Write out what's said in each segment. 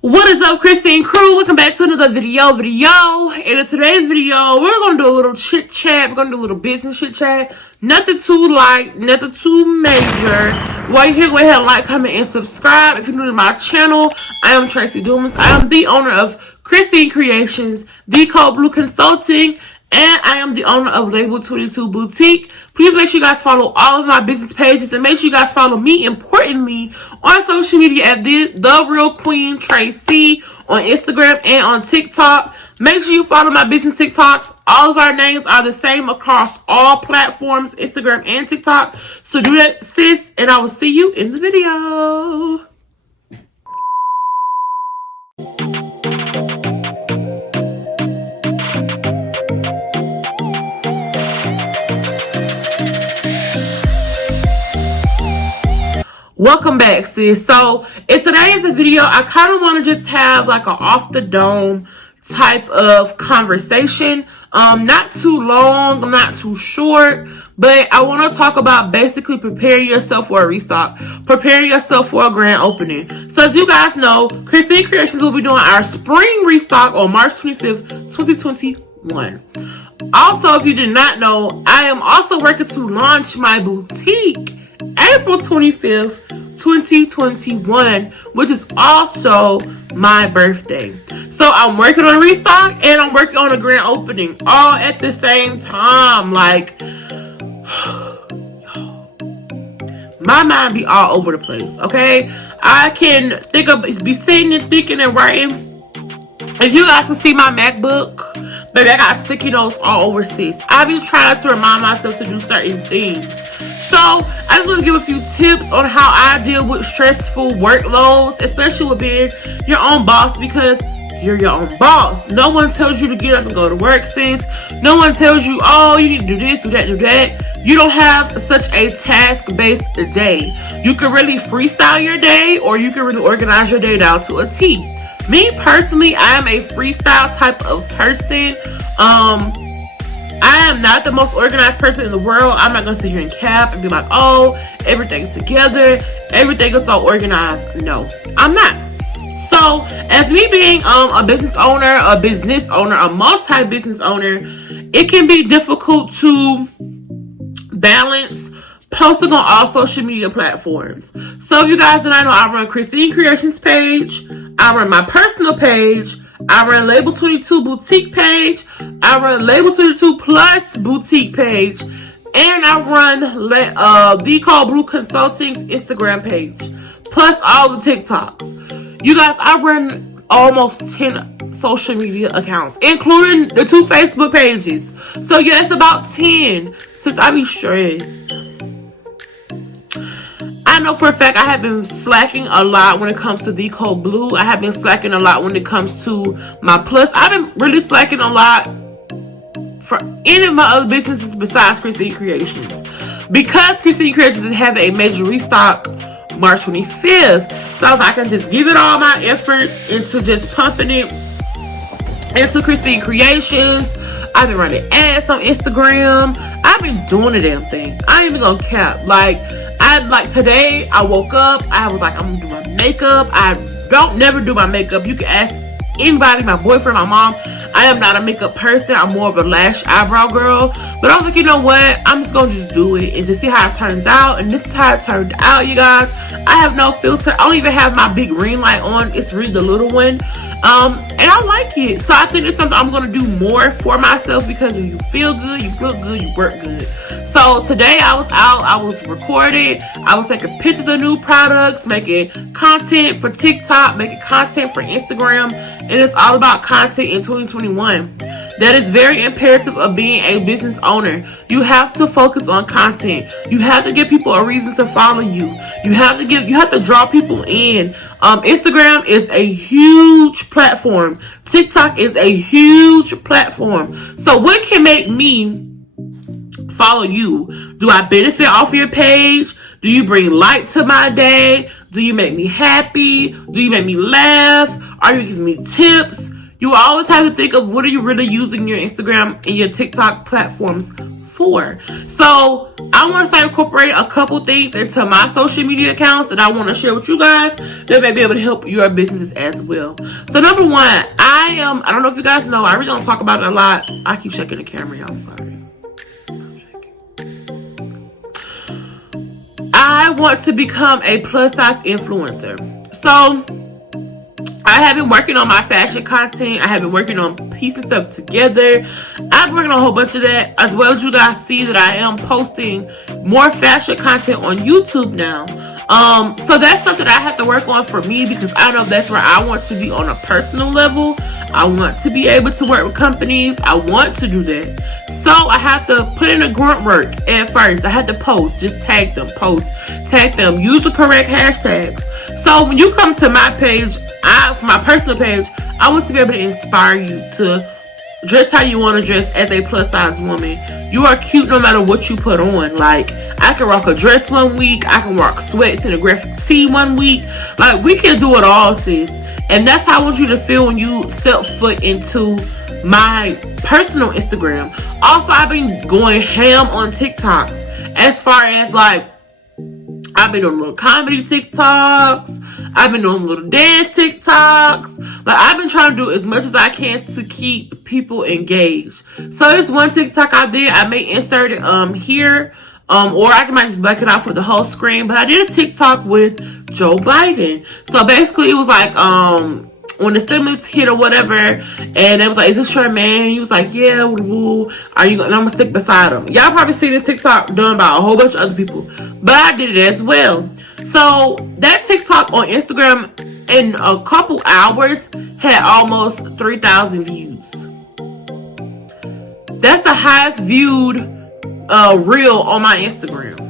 What is up, Christine crew? Welcome back to another video. And in today's video, we're going to do a little chit chat. We're going to do a little business chit chat. Nothing too light, nothing too major. While you're here, go ahead and like, comment, and subscribe. If you're new to my channel, I am Trae'C Dumans. I am the owner of Christine Creations, The Code Blue Consulting, and I am the owner of Label 22 Boutique. Please make sure you guys follow all of my business pages and make sure you guys follow me, importantly, on social media at the Real Queen Trae'C on Instagram and on TikTok. Make sure you follow my business TikToks. All of our names are the same across all platforms, Instagram and TikTok. So do that, sis, and I will see you in the video. Welcome back, sis. So in today's video, I kind of want to just have like an off the dome type of conversation. Not too long, not too short, but I want to talk about basically preparing yourself for a restock, preparing yourself for a grand opening. So as you guys know, Christine Creations will be doing our spring restock on March 25th, 2021. Also, if you did not know, I am also working to launch my boutique April 25th, 2021, which is also my birthday. So I'm working on a restock and I'm working on a grand opening all at the same time. Like, my mind be all over the place, okay? I can be sitting and thinking and writing. If you guys can see my MacBook, baby, I got sticky notes all over, sis. I be trying to remind myself to do certain things. So, I just want to give a few tips on how I deal with stressful workloads, especially with being your own boss, because you're your own boss. No one tells you to get up and go to work, sis. No one tells you, oh, you need to do this, do that, do that. You don't have such a task-based day. You can really freestyle your day, or you can really organize your day down to a T. Me, personally, I am a freestyle type of person. I am not the most organized person in the world. I'm not going to sit here and cap and be like, oh, everything's together, everything is so organized. No, I'm not. So, as me being a business owner, a multi-business owner, it can be difficult to balance posting on all social media platforms. So, if you guys did not know, I run Christine Creations page, I run my personal page, I run Label 22 Boutique page, I run Label 22 Plus Boutique page, and I run The Code Blue Consulting's Instagram page, plus all the TikToks. You guys, I run almost 10 social media accounts, including the 2 Facebook pages. So yeah, it's about 10 since I be stressed. I know for a fact I have been slacking a lot when it comes to The Code Blue. I have been slacking a lot when it comes to my Plus. I've been really slacking a lot for any of my other businesses besides Christine Creations. Because Christine Creations is having a major restock March 25th. So I was like, I can just give it all my efforts into just pumping it into Christine Creations. I've been running ads on Instagram. I've been doing the damn thing. I ain't even gonna cap. Like today, I woke up, I was like, I'm gonna do my makeup. I don't never do my makeup. You can ask anybody, my boyfriend, my mom. I am not a makeup person. I'm more of a lash eyebrow girl. But I was like, you know what? I'm just gonna just do it and just see how it turns out. And this is how it turned out, you guys. I have no filter. I don't even have my big ring light on. It's really the little one. And I like it. So I think it's something I'm gonna do more for myself, because when you feel good, you look good, you work good. So today I was out, I was recording, I was taking pictures of new products, making content for TikTok, making content for Instagram, and it's all about content in 2021. That is very imperative of being a business owner. You have to focus on content. You have to give people a reason to follow you. You have to draw people in. Instagram is a huge platform. TikTok is a huge platform. So what can make me follow you? Do I benefit off your page? Do you bring light to my day? Do you make me happy? Do you make me laugh? Are you giving me tips? You always have to think of what are you really using your Instagram and your TikTok platforms for. So I want to start incorporating a couple things into my social media accounts that I want to share with you guys that may be able to help your businesses as well. So number one, I don't know if you guys know, I really don't talk about it a lot. I keep checking the camera, y'all. I'm sorry. I want to become a plus size influencer. So I have been working on my fashion content. I have been working on piecing stuff together. I've been working on a whole bunch of that, as well as you guys see that I am posting more fashion content on YouTube now. So that's something I have to work on for me, because I know that's where I want to be on a personal level. I want to be able to work with companies. I want to do that. So I have to put in the grunt work at first. I have to post, just tag them, post, tag them, use the correct hashtags. So when you come to my page, for my personal page, I want to be able to inspire you to dress how you want to dress as a plus size woman. You are cute no matter what you put on. Like, I can rock a dress one week, I can rock sweats and a graphic tee one week. Like, we can do it all, sis. And that's how I want you to feel when you step foot into my personal Instagram. Also, I've been going ham on TikToks. As far as like, I've been doing little comedy TikToks. I've been doing little dance TikToks. Like, I've been trying to do as much as I can to keep people engaged. So there's one TikTok I did. I may insert it here. Or I might just black it out for the whole screen. But I did a TikTok with Joe Biden. So basically it was like, when the stimulus hit or whatever, and it was like, is this your man? He was like, yeah, woo, are you gonna, I'm gonna stick beside him. Y'all probably see this TikTok done by a whole bunch of other people, but I did it as well. So that TikTok on Instagram in a couple hours had almost 3,000 views. That's the highest viewed reel on my Instagram.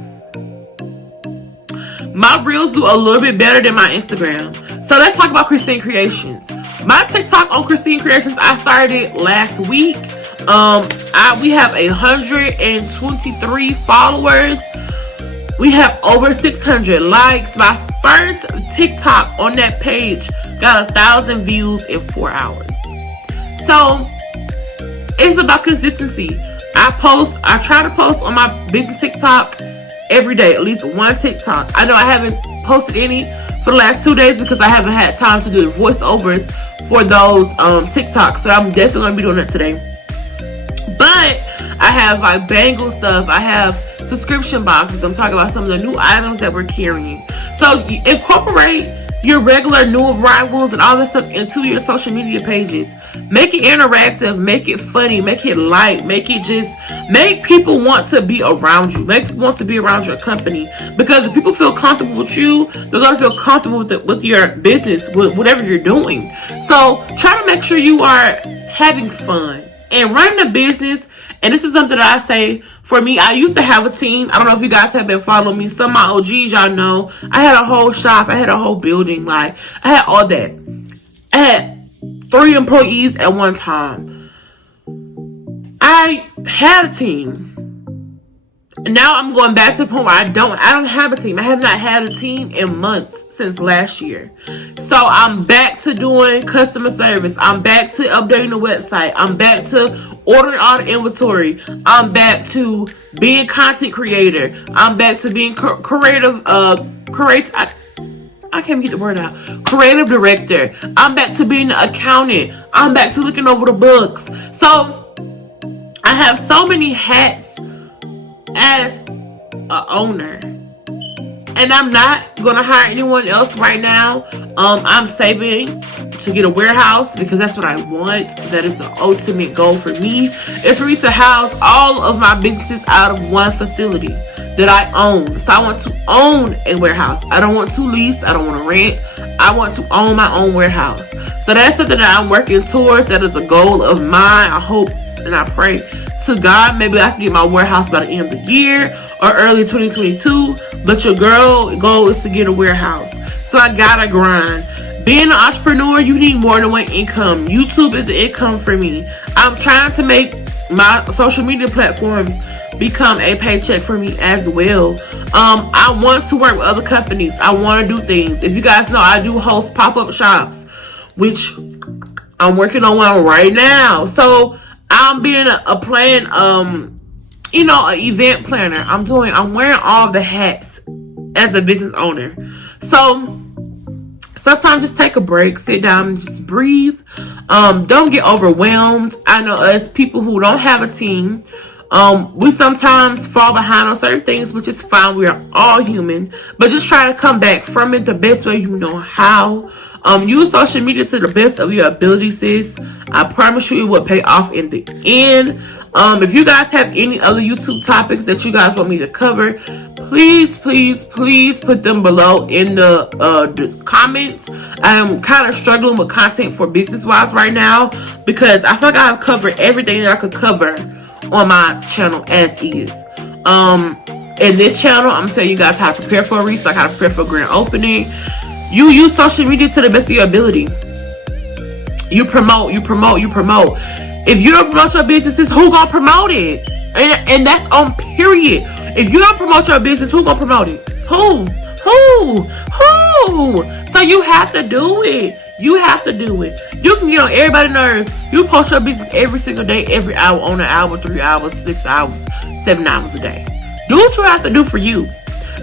My reels do a little bit better than my Instagram. So let's talk about Christine Creations. My TikTok on Christine Creations, I started last week. We have 123 followers. We have over 600 likes. My first TikTok on that page got 1,000 views in 4 hours. So it's about consistency. I try to post on my business TikTok every day, at least one TikTok. I know I haven't posted any for the last 2 days because I haven't had time to do the voiceovers for those TikToks. So I'm definitely going to be doing that today. But I have like bangle stuff. I have subscription boxes. I'm talking about some of the new items that we're carrying. So incorporate your regular new arrivals and all that stuff into your social media pages. Make it interactive, make it funny, make it light, make people want to be around you, make people want to be around your company. Because if people feel comfortable with you, they're going to feel comfortable with your business, with whatever you're doing. So try to make sure you are having fun and running a business. And this is something that I say for me. I used to have a team. I don't know if you guys have been following me. Some of my OGs, y'all know. I had a whole shop. I had a whole building. Like, I had all that. I had 3 employees at one time. I had a team. And now I'm going back to the point where I don't have a team. I have not had a team in months since last year. So I'm back to doing customer service. I'm back to updating the website. I'm back to ordering all the inventory. I'm back to being content creator. I'm back to being creative. I can't get the word out. Creative director. I'm back to being an accountant. I'm back to looking over the books. So I have so many hats as an owner. And I'm not going to hire anyone else right now. I'm saving to get a warehouse because that's what I want. That is the ultimate goal for me. It's for me to house all of my businesses out of one facility that I own. So I want to own a warehouse. I don't want to lease. I don't want to rent. I want to own my own warehouse. So that's something that I'm working towards. That is a goal of mine. I hope and I pray to God maybe I can get my warehouse by the end of the year or early 2022. But your girl goal is to get a warehouse. So I gotta grind. Being an entrepreneur, you need more than one income. YouTube is an income for me. I'm trying to make my social media platforms become a paycheck for me as well. I want to work with other companies. I want to do things. If you guys know, I do host pop-up shops, which I'm working on one right now. So I'm being a plan, you know, an event planner. I'm wearing all the hats as a business owner. So sometimes just take a break, sit down and just breathe. Don't get overwhelmed. I know us people who don't have a team, we sometimes fall behind on certain things, which is fine. We are all human, but just try to come back from it the best way you know how. Use social media to the best of your abilities, sis. I promise you it will pay off in the end. If you guys have any other YouTube topics that you guys want me to cover, please put them below in the comments. I am kind of struggling with content for business wise right now because I feel like I've covered everything that I could cover on my channel as is. In this channel, I'm telling you guys how to prepare for a restock, how to prepare for a grand opening. You use social media to the best of your ability. You promote. If you don't promote your businesses, who gonna promote it? And that's on period. If you don't promote your business, who gonna promote it? Who? So you have to do it. You can get on everybody's nerves. You post your business every single day, every hour, on an hour, 3 hours, 6 hours, 7 hours a day. Do what you have to do for you.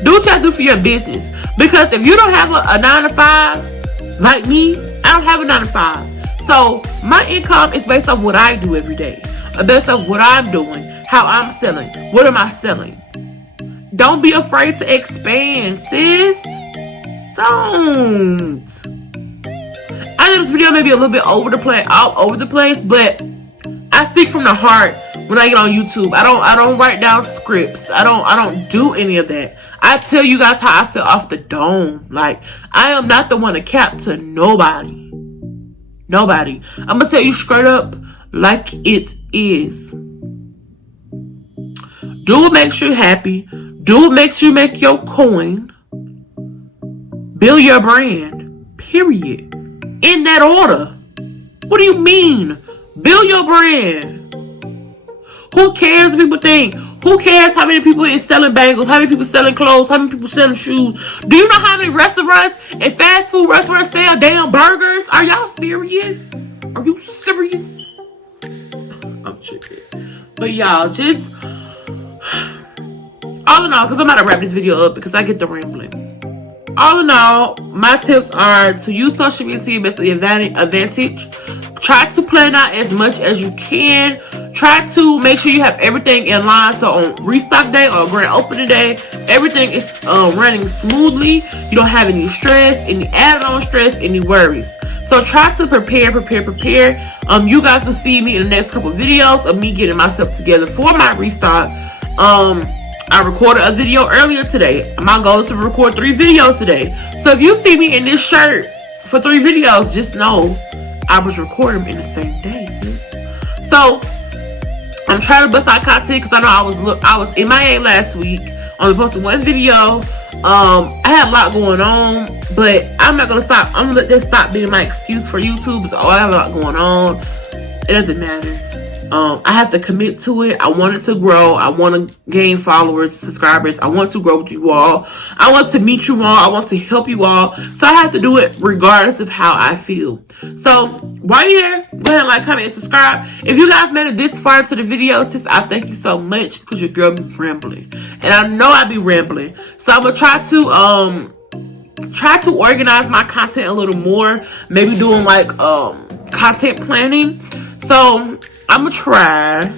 Do what you have to do for your business. Because if you don't have a 9 to 5, like me, I don't have a 9 to 5. So my income is based off what I do every day. Based off what I'm doing, how I'm selling. What am I selling? Don't be afraid to expand, sis. Don't. I know this video may be a little bit all over the place, but I speak from the heart when I get on YouTube. I don't write down scripts. I don't do any of that. I tell you guys how I feel off the dome. Like, I am not the one to cap to nobody. I'm gonna tell you straight up like it is. Do what makes you happy. Do what makes you make your coin. Build your brand. Period. In that order. What do you mean? Build your brand. Who cares what people think? Who cares how many people is selling bangles? How many people selling clothes? How many people selling shoes? Do you know how many restaurants and fast food restaurants sell damn burgers? Are y'all serious? Are you serious? I'm tripping. But y'all, just all in all, because I'm about to wrap this video up because I get the rambling. All in all, my tips are to use social media to your best advantage. Try to plan out as much as you can. Try to make sure you have everything in line. So on restock day or grand opening day, everything is running smoothly. You don't have any stress, any added-on stress, any worries. So try to prepare. You guys will see me in the next couple of videos of me getting myself together for my restock. I recorded a video earlier today. My goal is to record 3 videos today. So if you see me in this shirt for 3 videos, just know I was recording them in the same day. Sis. So I'm trying to bust out content because I know I was MIA last week. I only posted 1 video. I had a lot going on, but I'm not gonna stop. I'm gonna let this stop being my excuse for YouTube. Because I have a lot going on. It doesn't matter. I have to commit to it. I want it to grow. I want to gain followers, subscribers. I want to grow with you all. I want to meet you all. I want to help you all. So I have to do it regardless of how I feel. So while you're here, go ahead and like, comment, and subscribe. If you guys made it this far into the video, sis, I thank you so much because your girl be rambling. And I know I be rambling. So I'm going to try to organize my content a little more. Maybe doing like content planning. So I'm gonna try.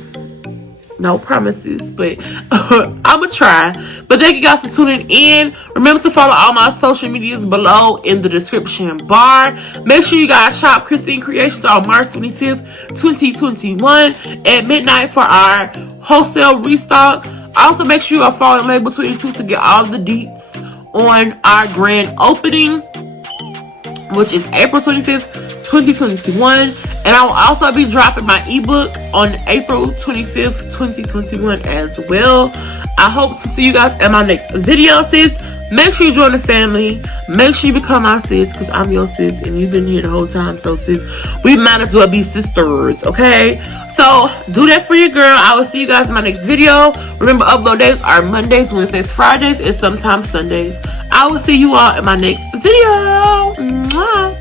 No promises, but I'm gonna try. But thank you guys for tuning in. Remember to follow all my social medias below in the description bar. Make sure you guys shop Christine Creations on March 25th, 2021 at midnight for our wholesale restock. Also, make sure you are following Label 22 to get all the deets on our grand opening, which is April 25th, 2021. And I will also be dropping my ebook on April 25th, 2021 as well. I hope to see you guys in my next video, sis. Make sure you join the family. Make sure you become my sis, because I'm your sis and you've been here the whole time. So, sis, we might as well be sisters, okay? So, do that for your girl. I will see you guys in my next video. Remember, upload days are Mondays, Wednesdays, Fridays, and sometimes Sundays. I will see you all in my next video. Mwah.